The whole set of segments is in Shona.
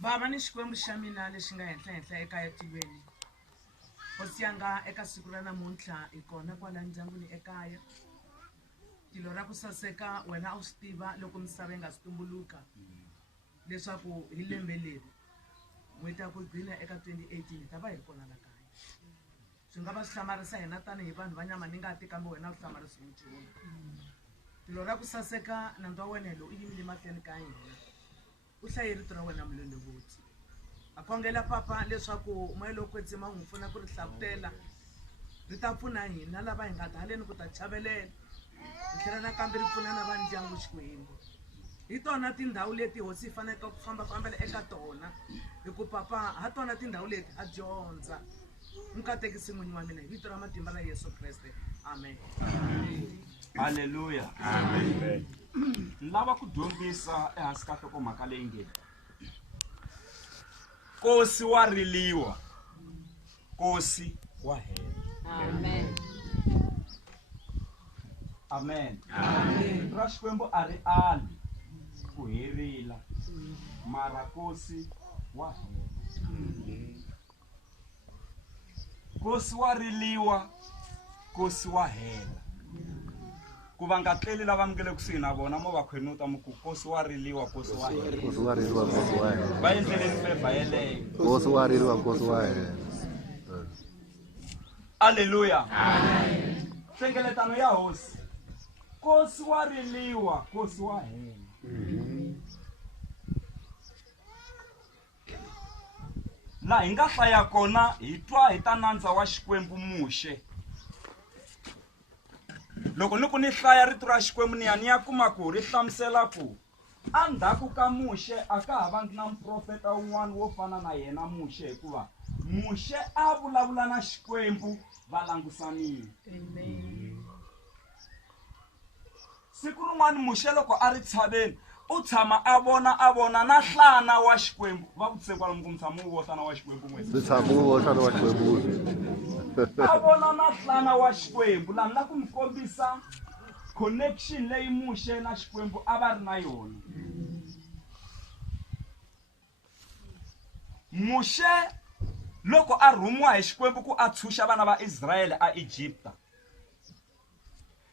Baba ni xikwembu xa mina lexi nga henhla ekaya tiveni. Hosi yanga eka siku ra namuntlha hi kona kwala ndyangwini ekaya. Tilo ra ku saseka wena a wu swi tiva loko misava yi nga si tumbuluka leswaku hi lembe leri n'hweti ya ku gcina eka 2018 hi ta va hi ri kona la kaya. Swi nga va swi hlamarisa hina tanihi vanhu va nyama ni ngati kambe wena a wu hlamarisi nchumu. Tilo ra ku saseka nandzu wa wena lowu u yimile mahlweni ka hina. U hlaye rito ra wena mulondolozi. A khongela papa leswaku moya lowu kwetsima wu n'wi pfuna ku ri hlavutela ri ta pfuna hina lava hi nga ta haleni ku ta chavelela hi tlhela nakambe ri pfuna na va ndyangu Xikwembu. Hi tona tindhawu leti hosi yi faneleke ku fambafambela eka tona hikuva papa ha tona tindhawu leti ha dyondza. Mukatekisi n'winyi wa mina hi vito ra matimba ra Yesu Kreste, amen. Haleluya. Amen. Lava ku dyondzisa ehansi ka nhlokomhaka leyi nge Nkosi wa riliwa, Nkosi wa hela. Amen. Amen. Amen. Ra Xikwembu a ri ali ku herila mara Nkosi wa hela. Nkosi wa riliwa, Nkosi wa hela. Ku va nga tleli lava mi nge le kusuhi na vona mo va khwenuta mi ku Nkosi wa riliwa, Nkosi wa hela. Nkosi wa riliwa, Nkosi wa hela. Va endleleni fevha yeleyo. Nkosi wa riliwa, Nkosi wa hela. Haleluya. Amen. Hlengeletano ya hosi. Nkosi wa riliwa, Nkosi wa hela. La hi nga hlaya kona hi twa hi ta nandza wa Xikwembu muxe. Loko ni ku ni hlaya rito ra Xikwembu ni ya kuma ku ri hlamusela ku endzhaku ka muxe a ka ha vangi na muprofeta un'wana wo fana na yena muxe hikuva muxe a vulavula na Xikwembu va langusanile. Amen. Siku rin'wana muxe loko a ri tshaveni u tshama a vona na nhlana wa Xikwembu. Va vutise kwalomu ku mutshama wu nhlana wa Xikwembu n'wina. Ni tshama wu nhlana wa Xikwembu. A vona na nhlana wa Xikwembu laha na ku mi kombisa connection leyi muxe na Xikwembu a va ri na yona. Muxe loko a rhumiwa hi Xikwembu ku a tshunxa vana va Israyele a Egypta,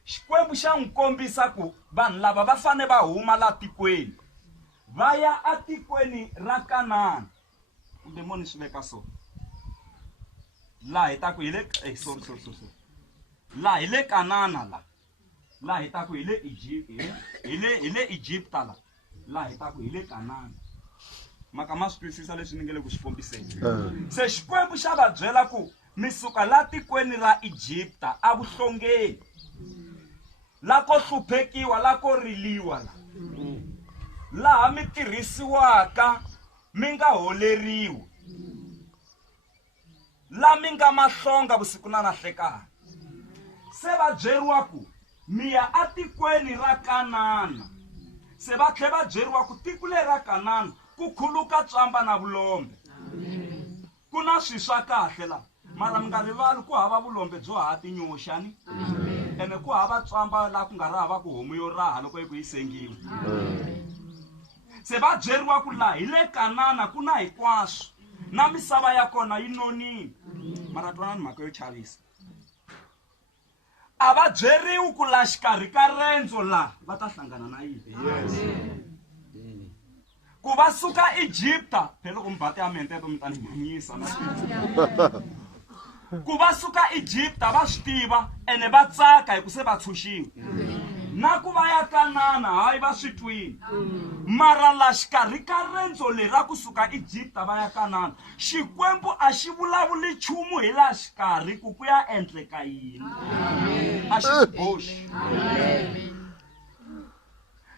Xikwembu xa n'wi kombisa ku vanhu lava va fane va huma la tikweni va ya a tikweni ra Kanani. Kumbe moni swi veka so laha hi ta ku hi le sorry laha hi le Kanana laha hi ta ku hi le Egypta laha hi ta ku hi le Kanani. Maka ma swi twisisa leswi ni nge le ku swi kombiseni. Se Xikwembu xa va byela ku mi suka la tikweni ra Egypta a vuhlongeni la ko hluphekiwa la ko riliwa laha mi tirhisiwaka mi nga holeriwa la mi nga mahlonga vusiku na nhlekani. Se va byeriwa ku mi ya a tikweni ra Kanana. Se va tlhe va byeriwa ku tiko le ra Kanana ku khuluka tswamba na vulombe. Ku na swi swa kahle la mara mi nga rivali ku hava vulombe byo haha tinyoxani. Ene ku hava tswamba la ku nga ri hava ku homu yo raha loko yi sengiwa. Se va byeriwa ku la hi le Kanana ku na hinkwaswo na misava ya kona yi nonile. Mara twanani mhaka yo chavisa. A va byeriwi ku la xikarhi ka rendzo la va ta hlangana na yini. Ku va suka Egypta phela loko mi bate ya menteto mi ta ni hanyisa na ku va suka Egypta va swi tiva ene va tsaka hi ku se va tshunxiwe. Na ku va ya Kanana hayi va swi twile. Mara la xikarhi ka rendzo lera ku suka Egypta va ya Kanana Xikwembu a xi vulavuli nchumu hi la xikarhi ku ya endleka yini. A xi boxi.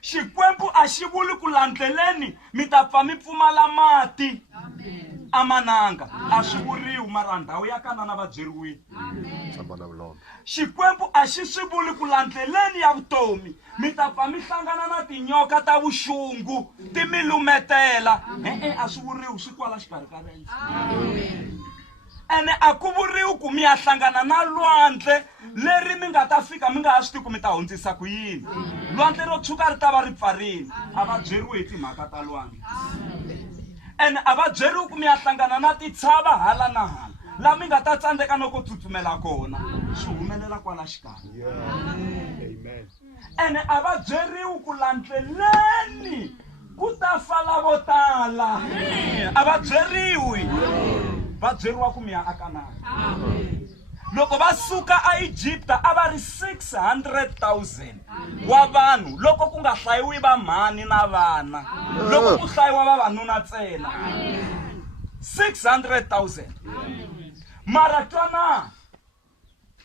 Xikwembu a xi vuli ku landzeleni mi ta pfa mi pfumala mati amananga. A swi vuriwi mara ndhawu ya Kanana va byeriwile. Xikwembu a xi swi vuli ku landzeleni ya vutomi mi ta pfa mi hlangana na tinyoka ta vuxungu ti mi lumetela. A swi vuriwi, swi kwala xikarhi ka rendzo. Ene a ku vuriwi ku mi ya hlangana na lwandle leri mi nga ta fika mi nga ha swi tivi ku mi ta hundzisa ku yini. Lwandle ro tshuka ri ta va ri pfarile. A va byeriwi hi timhaka ta lwandle. and ava byeriwa ku mi ya hlangana na titshava hala na hala la mi nga ta tsandzeka no ku tsutsumela kona swi humelela kwala xikarhi and ava byeriwa ku landzeleni ku ta fala vo tala ava byeriwi va byeriwa ku mi ya aka Kanani loko va suka eEgypta a va ri 600,000 wa vanhu loko ku nga hlayiwi va mhani na vana loko ku hlayiwa vavanuna ntsena 600,000 mara twana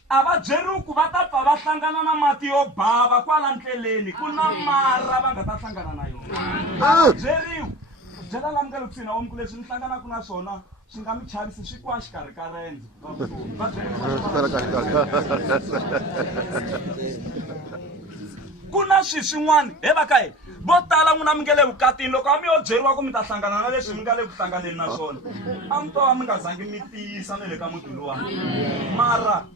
a va byeriwi ku va ta pfa va hlangana na mati yo bava kwala ndleleni ku na mara va nga ta hlangana na yona a va byeriwi byela lamukele ku sina omku leswi ni hlanganaka na swona swi nga mi chavisi swi kwa xikarhi ka rendzo ku na swi swin'wana he va ka hina vo tala n'wina mi nge le vukatini loko a mi yo byeriwa ku mi ta hlangana na leswi mi nga le ku hlanganeni na swona a mi to va mi nga zangi mi tiyisa na le ka muti luwani mara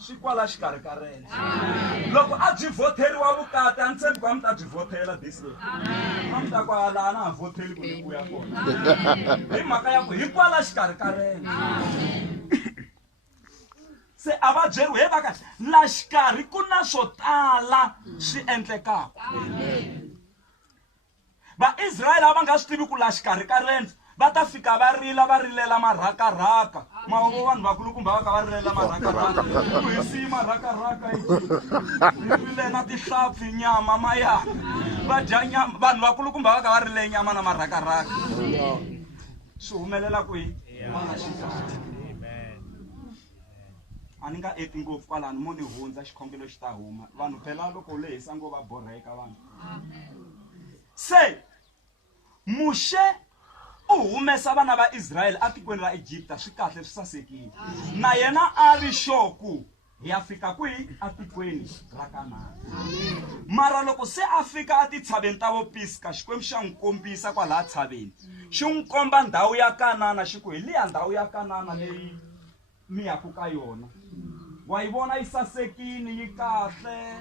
swi kwala xikarhi ka rendzo loko a byi voteriwa vukati a ni tshembi ku a mi ta byi votela this day a mi ta kwala a na ha voteli ku ni ku ya kona hi mhaka ya ku hi kwala xikarhi ka rendzo se a va byeriwe he va ka la xikarhi ku na swo tala swi endlekaka vaisrayele a va nga swi tivi ku la xikarhi ka rendzo va ta fika va rila va rilela marhakarhaka mavongo vanhu vakulukumba va ka va rilela marhakarhaka ku hi siyi marhakarhaka hi rile na tihlampfi nyama mayana va dya nyama vanhu vakulukumba va ka va rile nyama na marhakarhaka swi humelela kwihi a ni nga eti ngopfu kwalani mo ni hundza xikhongelo xi ta huma vanhu phela loko u lehisa ngo va borheka vanhu se Moshe u humesa vana va Israyele atikweni ra Egypta swi kahle swi sasekile na yena a ri xoku hi ya fika kwihi atikweni ra Kanani mara loko se a fika atitshaveni ta vo Pisga xikwembu xa n'wi kombisa kwalaha tshaveni xi n'wi komba ndhawu ya Kanana xi ku hi liya ndhawu ya Kanana leyi mi yaku ka yona wa yi vona yi sasekile yi kahle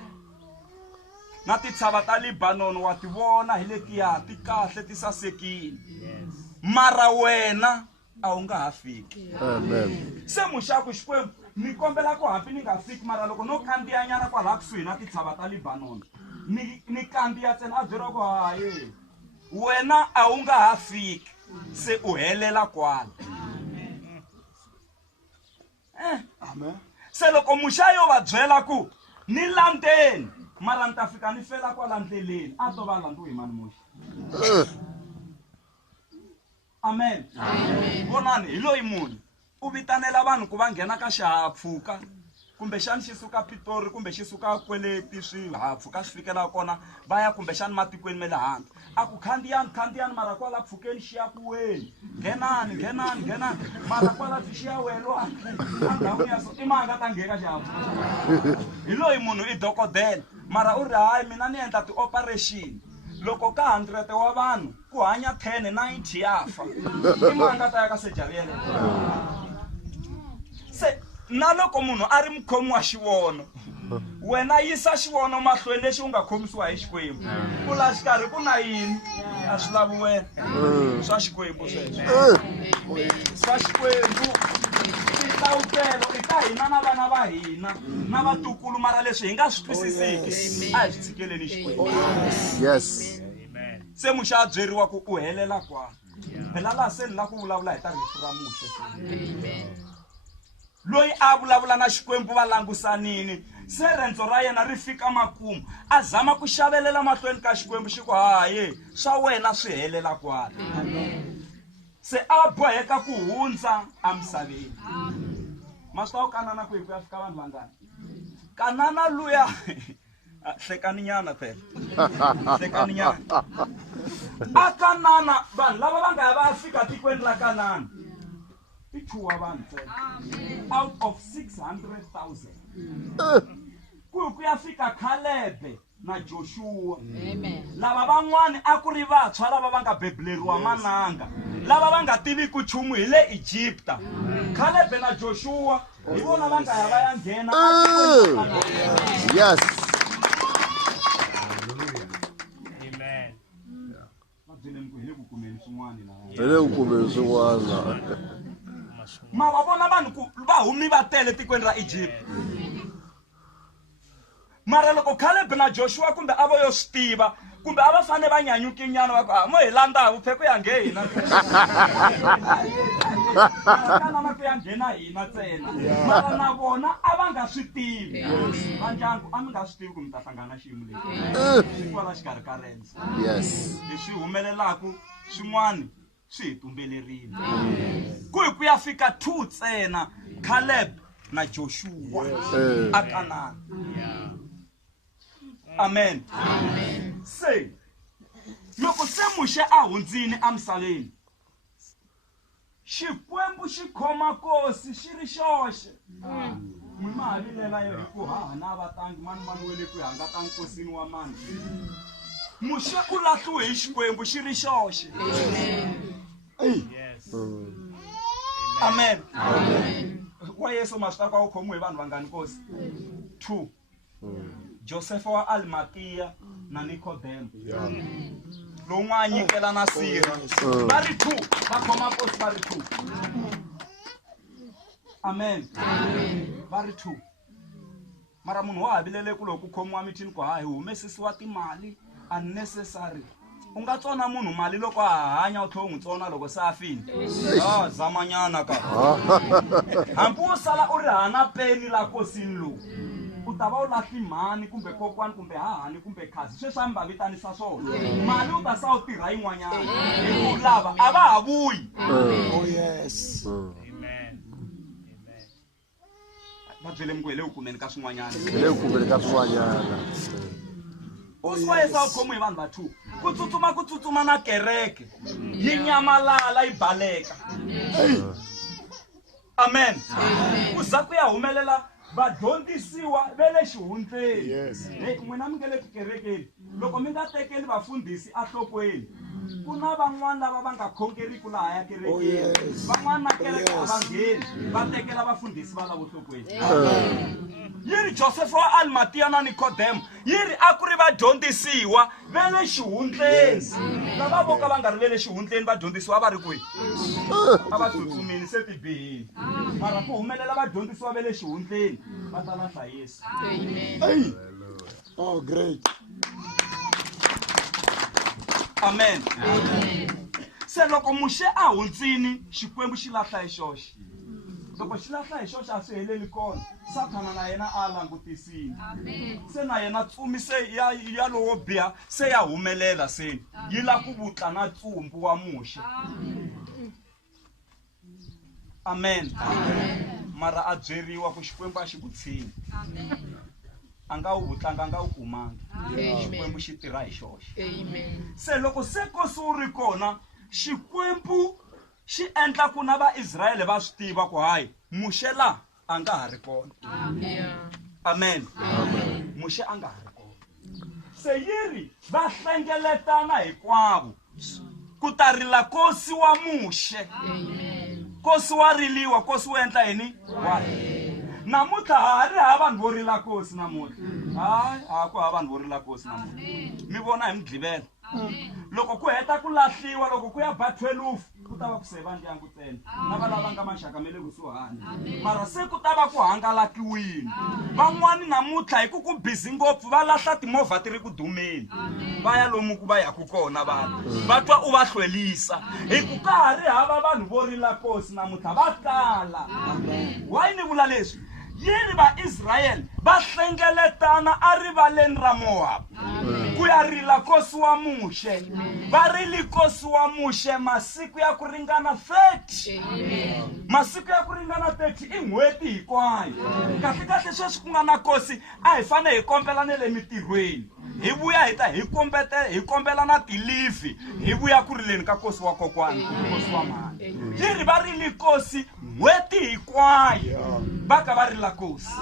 na titshava ta Lebanon wa ti vona hi letiya ti kahle ti sasekile mara wena a wu nga ha fiki amen se muxaku xikwembu ni kombela ku hambi ni nga fiki mara loko no kandziya nyana kwalaha kusuhi na titshava ta Lebanon ni kandziya ntsena a byeriwa ku hayi wena a wu nga ha fiki se u helela kwala amen se loko muxa yo va byela ku ni landeni mara ni ta fika ni fela kwala ndleleni a to va landiwe hi mani muxa amen vonani hi loyi munhu u vitanela vanhu ku va nghena ka xihahampfhuka kumbexani xi suka Pitori kumbe xi suka kweleti swihahampfhuka swi fikela kona va ya kumbexani matikweni me le handle a ku khandziyani mara kwala mpfhukeni xi ya ku weni nghenani mara kwala xi ya welo andhawini ya so i manga ta nghena xihahampfhuka hi loyi munhu i dokodela mara u ri hayi mina ni endla ti-operation loko ka 100 wa vanhu ku hanya 10 90 yafa i manga ta ya ka surgery yele se na loko munhu a ri mukhomi wa xivono wena yisa xivono mahlweni lexi u nga khomisiwa hi xikwembu ku la xikarhi ku na yini a swi lavi wena swa xikwembu sweswo swa xikwembu titawutelo i ta hina na vana va hina na vatukulu mara leswi hi nga swi twisisiki a hi swi tshikeleni xikwembu yes se muxa a byeriwa ku u helela kwala phela laha se ni la ku vulavula hi ta rifu ra Muxe loyi a vulavula na xikwembu va langusanini se rendzo ra yena ri fika makumu a zama ku xavelela mahlweni ka xikwembu xi ku hayi swa wena swi helela kwala se a boheka ku hundza amisaveni maswa u Kanana ku ya fika vanhu vangani Kanana luya hlekani nyana phela hlekani nyana a Kanana vanhu lava va nga va fika tikweni la Kanana i 2 wa vanhu out of 600,000 ku ya fika Caleb na Joshua lava van'wani a ku ri vatshwa lava va nga bebuleriwa mananga lava va nga tivi ku chumu hi le Egypta Caleb na Joshua hi vona va nga ya va ya nghena yes hallelujah amen va byele ku hi le ku kumeni swin'wana swin'wana na Ele u kume swin'wana. ma va vona vanhu va humi va tele tikweni ra Egypt mara loko Caleb na Joshua kumbe a vo yo swi tiva kumbe a va fane va nyanyukinyana va ku mo hi landza vupheko ya nge hina kana ku ya nghena hina ntsena mara na vona a va nga swi tivi va ndyangu a mi nga swi tivi ku mi ta hlangana xiyimo lexi swi kwala xikarhi ka rendzo Yes. leswi humelelaku swin'wana swi hi tumbelerile ku ya fika 2 ntsena Caleb na Joshua a Kanani. Amen. Se loko se Muxe a hundzini emisaveni Xikwembu xi khoma kosi xi ri xoxe mi ma havilela yo hi ku haha na vatangi mani wele ku hangata nkosini wa mani Muxe u lahliwe hi Xikwembu xi ri xoxe. Amen. Wa Yesu masita kwa u khomiwe hi vanhu vangani kosi 2 Joseph wa Arimathea na Nicodemus lowu n'wa nyikela na sirha va ri 2 va khoma kosi va ri 2. Amen. Va ri 2 mara munhu wa havilele ku loko ku khomiwa mitini ku hayi humesisiwa timali unnecessary u nga tsona munhu mali loko a hanya u tlhe u n'wi tsona loko se a file zamanyana ka hambi u sala u ri hana peni la kosini lowu u ta va u lahli mhani kumbe kokwani kumbe hahani kumbe khazi sweswi a mi va vitanisa swona mali u ta sa u tirha yin'wanyana hi ku lava a va ha vuyi. Va byele mi ku hi le ku kumeni ka swin'wanyana Ele u kumeni ka swin'wanyana. u swa yesa u khomiwe hi vanhu va 2 ku tsutsuma na kereke yi nyamalala yi baleka. Amen. Ku za ku ya humelela vadyondzisiwa ve le xihundleni n'wina mi nge le tikerekeni loko mi nga tekeli vafundhisi enhlokweni ku na van'wana lava va nga khongeriki laha ya kerekeni van'wana na kereke a va ngheni va tekela vafundhisi va lavo nhlokweni. Yi ri Joseph wa Arimathea na Nicodemus yi ri a ku ri vadyondzisiwa ve le xihundleni lava vo ka va nga ri ve le xihundleni vadyondzisiwa va ri kwihi a va tsutsumini se ti bihini mara ku humelela vadyondzisiwa ve le xihundleni va ta lahla Yesu. Hey. Oh, great. Amen. Se loko Muxe a hundzini Xikwembu xi lahla hi xoxe loko xi lahla hi xoxe a swi heleli kona Sathana na yena a langutisini se na yena tsumi se ya lowo biha se ya humelela seni yi la ku vutla na tsumbu wa Muxe. Amen. Mara a byeriwa ku Xikwembu a xi ku tshini a nga wu vutlanga a nga wu kumanga Xikwembu xi tirha hi xoxe. Se loko se kosi wu ri kona Xikwembu xi endla ku na vaIsrayele va swi tiva ku hayi Muxe la a nga ha ri kona. Amen. Muxe a nga ha ri kona se yiri va hlengeletana hinkwavo ku ta rila kosi wa Muxe. Kosi wa riliwa kosi wu endla yini wa namuntlha ha ri hava vanhu vo rila kosi namuntlha hayi a ku hava vanhu vo rila kosi namuntlha mi vona hi mudlivela loko ku heta ku lahliwa loko ku ya ba 12 ku ta va ku seva ndyangu ntsena na va lava nga maxaka me le kusuhani mara se ku ta va ku hangalakiwini van'wani namuntlha hi ku busy ngopfu va lahla timovha ti ri ku dumeni va ya lomu ku va yaku kona vanhu va twa u va hlwelisa hi ku ka ha ri hava vanhu vo rila kosi namuntlha va kala. Why ni vula leswi yini vaIsrayele va hlengeletana erivaleni ra Moab ku ya rila kosi wa Muxe va rili kosi wa Muxe masiku ya ku ringana 30 masiku ya ku ringana 30 i n'hweti hinkwayo kahle sweswi ku nga na kosi a hi fane hi kombela ne le mitirhweni hi vuya hi ta hi kombela na tilifi hi vuya ku rileni ka kosi wa kokwani kosi wa mhani yi ri va rili kosi n'hweti hinkwayo va ka va rila kosi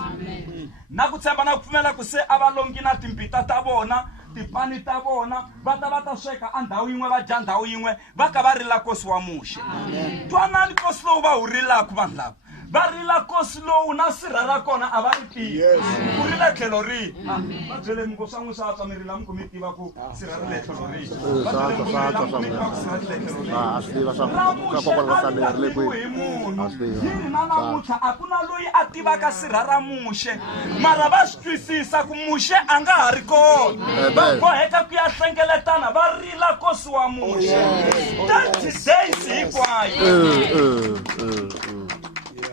na ku tshemba na ku pfumela ku se a va longi na timpita ta vona tipani ta vona va ta sweka a ndhawu yin'we va dya ndhawu yin'we va ka va rila kosi wa Muxe. Twanani kosi lowu va wu rilaka vanhu lava va rila kosi lowu na sirha ra kona a va ri tivi ku rile tlhelo rihi va byele miko swa n'wi swa tswa mi rila miko mi tiva ku sirha ri le tlhelo rihi hi munhu yini na namuntlha a ku na loyi a tivaka sirha ra muxe mara va swi twisisa ku muxe a nga ha ri kona va boheka ku ya hlengeletana va rila kosi wa muxe 30 days hinkwayo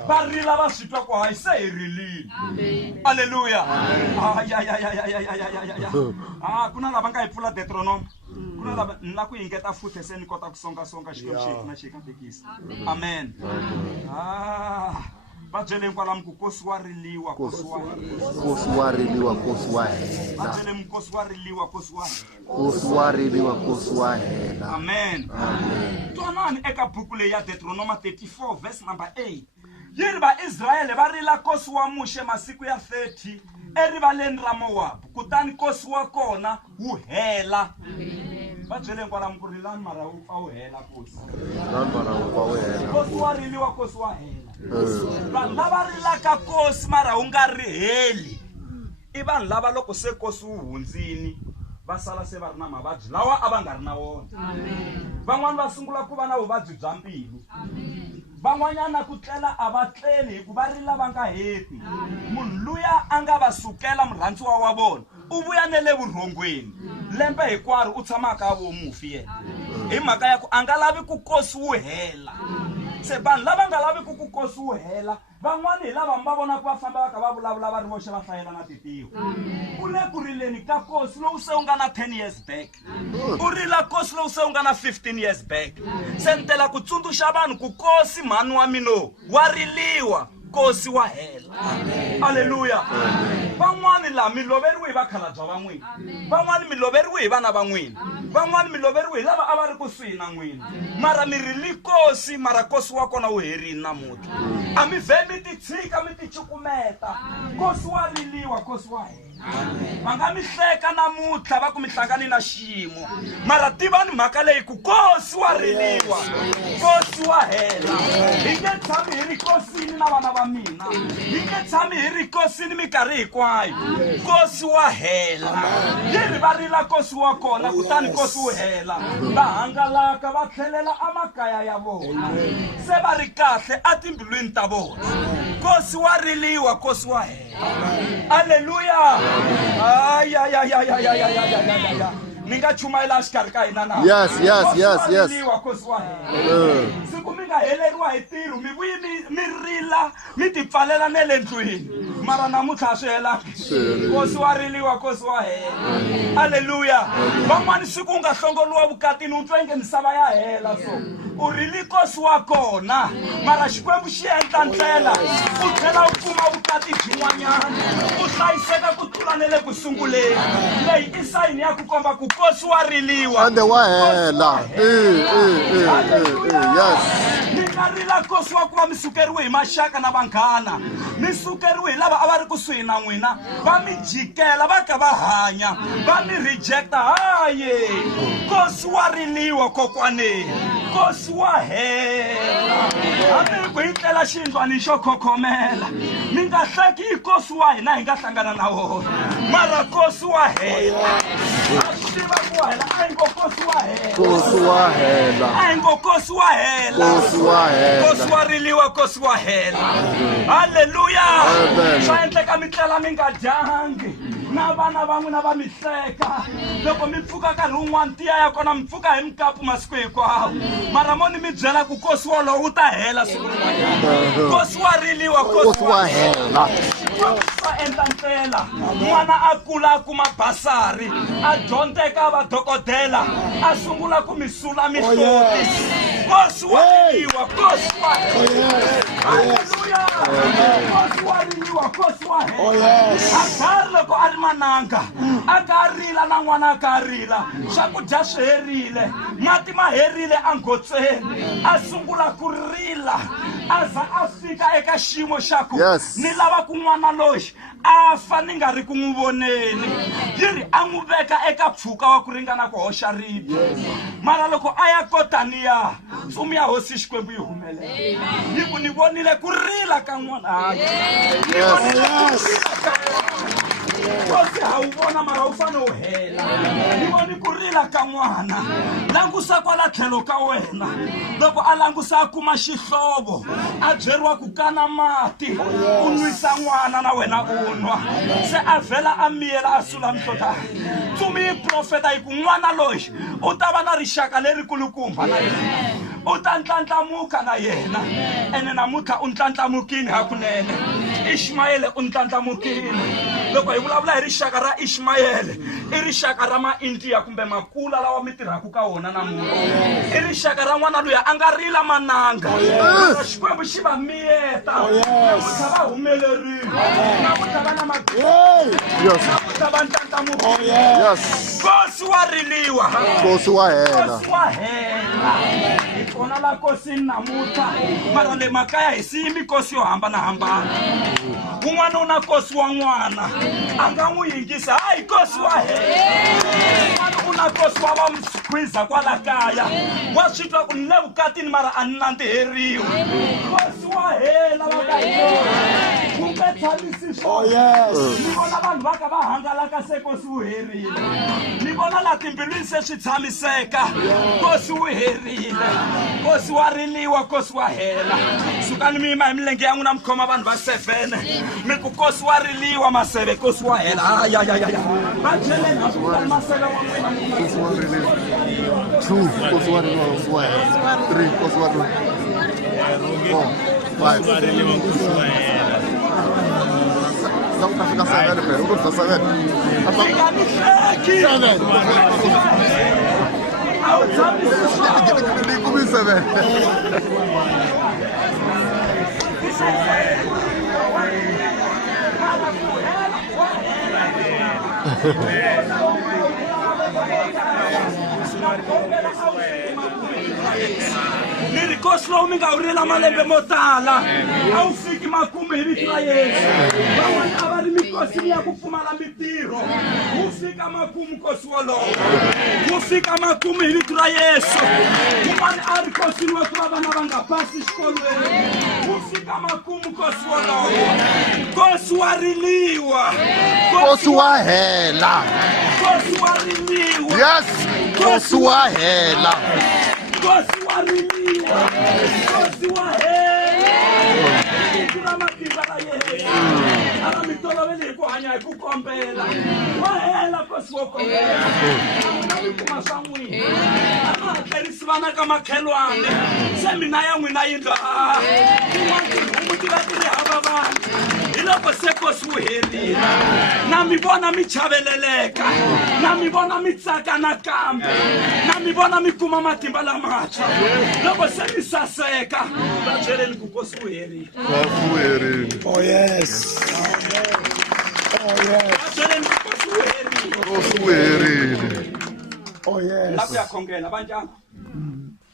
va rila va swi twa ku hayi se hi rilile halleluya ku na lava nga hi pfula Deuteronomy ku na lava ni la ku yingeta futhi se ni kota ku songasonga xikwembu xi na xi katekisa amen va byele kwalamu ku kosi wa riliwa kosi wa riliwa kosi wa hela va byele kosi wa riliwa kosi wa hela amen twanani eka buku leyi ya Deuteronomy 34 verse number 8 yiri va Israyele va rila kosi wa muxe masiku ya 30 erivaleni ra Mowabu kutani kosi wa kona wu hela va byele kwalamu ku rilani mara a wu hela kosi wa riliwa kosi wa hela vanhu lava rilaka kosi mara wu nga ri heli i vanhu lava loko se kosi wu hundzini va sala se va ri na mavabyi lawa a va nga ri na wona van'wani va sungula ku va na vuvabyi bya mbilu van'wanyana ku tlela a va tleli hi ku va rila va nga heti munhu luya a nga va sukela murhandziwa wa vona u vuya ne le vurhongweni lembe hinkwaro u tshamaka a vo mufi yena hi mhaka ya ku a nga lavi ku kosi wu hela se vanhu lava nga lavi ku kosi wu hela van'wani hi lava mi va vona ku va famba va kha va vulavula va ri voxe va hlayela na titiwa u le ku rileni ka kosi lowu se u nga na 10 years back u rila kosi lowu se u nga na 15 years back se ni tela ku tsundzuxa vanhu ku kosi mhani wa mino wa riliwa kosi wa hela halleluya van'wani laha mi loveriwe hi vakhalabya va n'wina van'wani mi loveriwe hi vana va n'wina van'wani mi loveriwe hi lava a va ri kusuhi na n'wina mara mi rili kosi mara kosi wa kona wu herini namuntlha a mi vhe mi ti tshika mi ti cukumeta kosi wa riliwa kosi wa hela va nga mi hleka namuntlha va ku mi hlangani na xiyimo mara tivani mhaka leyi ku kosi wa riliwa kosi wa hela hi nge tshami hi ri kosini na vana va mina hi nge tshami hi ri kosini minkarhi hinkwayo kosi wa hela yi ri va rila kosi wa kona kutani kosi wu hela va hangalaka va tlhelela emakaya ya vona se va ri kahle etimbilwini ta vona kosi wa riliwa kosi wa hela halleluya mi nga chumayela xikarhi ka hina na yes kosi wa hela siku mi nga heleriwa hi ntirho mi vuyi mi rila mi ti pfalela ne le ndlwini mara namuntlha a swi helangi kosi wa riliwa kosi wa hela halleluya van'wani siku u nga hlongoliwa vukatini u twa nge misava ya hela so u rili kosi wa kona mara xikwembu xi endla ndlela u tlhela u kuma vukati byin'wanyana u hlayiseka ku tlula ne le ku sunguleni leyi i sayini ya ku komba ku kosi wa riliwa ande wa hela yes mi nga rila kosi wa ku va mi sukeriwe hi maxaka na vanghana mi sukeriwe hi lava a va ri kusuhi na n'wina va mi jikela va kha va hanya va mi rejecta haye kosi wa riliwa kokwaneni kosi wa hela hambi ku yi tlela xiyindlwani xo khokhomela mi nga hleki hi kosi wa hina hi nga hlangana na wona mara kosi wa hela a swi tiva ku wa hela a hi ngo kosi wa hela a hi ngo kosi wa hela kosi wa riliwa kosi wa hela halleluya swa endleka mi tlela mi nga dyangi na vana va n'wina va mi hleka loko mi pfuka nkarhi wun'wani tiya ya kona mi pfuka hi mikapu masiku hinkwawo mara mo ni mi byela ku kosi wolowo wu ta hela siku rin'wanyana kosi wa riliwa kosi wa hela va endla ndlela n'wana a kula a kuma basari a dyondzeka va dokodela a sungula ku mi sula mihloti kosi wa riliwa kosi wa hela halleluya kosi wa riliwa kosi wa hela a loko a ri mananga a ka rila na n'wana a ka rila swakudya swi herile mati ma herile angotsweni a sungula ku rila a za a fika eka xiyimo xa ku ni lava ku n'wana loyi afa ni nga ri ku n'wi voneni yiri a n'wi veka eka mpfhuka wa ku ringana ku hoxa ribye mara loko a ya kotaniya ntsumi ya hosi xikwembu yi humelela yi ku ni vonile ku rila ka n'wana kosi ha wu vona mara wu fane wu hela ni voni ku rila ka n'wana langusa kwala tlhelo ka wena loko a langusa a kuma xihlovo a byeriwa ku kana mati u nwisa n'wana na wena u nwa se a vhela a miyela a sula mihlota ntsumi yi profeta hi ku n'wana loyi u ta va na rixaka lerikulukumba na yena u ta ntlantamuka na yena ene namuntlha u ntlantamukini hakunene Ishmayele u ntlantamukini loko hi vulavula hi rixaka ra Ishmayele i rixaka ra ma-India kumbe makula lawa mi tirhaka ka wona namuntlha i rixaka ra n'wana loyi a nga rila mananga xikwembu xi va miyeta namuntlha va humelerile namuntlha va na namuntlha va ntlantamukini kosi wa riliwa Kosi wa hela. kosi wa hela hi kona la kosini namuntlha mara le makaya hi siyi mikosi yo hambanahambana un'wana u na kosi wa n'wana a nga n'wi yingisa hayi kosi wa hela un'wana u na kosi wa va msqueeza kwala kaya wa swi twa ku ni le vukatini mara a ni nantiheriwi kosi wa hela va ka kumbe tshamisi ni vona vanhu va ka va hangalaka se kosi wu herile ni vona la timbilwini se swi tshamiseka kosi wu herile kosi wa riliwa kosi wa hela sukani mi yima hi milenge ya n'wina mi khoma vanhu va 7 mi ku kosi wa riliwa maseve kosi wa hela ayayaya va cheleni hasukani maseve wa n'wina Kosi wa riliwa. 2. Kosi wa riliwa. Kosi wa hela. 3. Kosi wa riliwa. 4. 5. Não tá ficando severo, pera. Não tá severo. fica ni hleki 7. a wu tshamisisa Nem comi severo. ni ri kosi lowu mi nga wu rila malembe mo tala a wu fiki makume hi vito ra Yesu van'wana a va ri mikosi ya ku pfumala mitirho wu fika makumu kosi wolowo wu fika makume hi vito ra Yesu un'wana a ri kosini wa ku va vana va nga pasi xikolweni wu fika makumu kosi wolowo kosi wa riliwa Kosi wa hela. kosi wa riliwa Yes. Kosi wa hela. kosi wa riliwa kosi wa hela kura matimba la Yesu ala mi tolovele hi ku hanya hi ku kombela wa hela kosi wo kombela na mi kuma swa n'wina a ma hatlerisi vana ka makhelwane se mina ya n'wina yindlu tin'wana tihomu ti va ti ri hava vanhu hi loko se kosi wu herile na mi vona mi chaveleleka na mi vona mi tsaka nakambe na mi vona mi kuma matimba lamantshwa loko se mi saseka va byeleni ku kosi wu herile Kosi herile. Oh, yes. Oh, yes. va byeleni ku kosi wu herile Kosi herile. Oh, la ku yes. ya khongela va ndyangu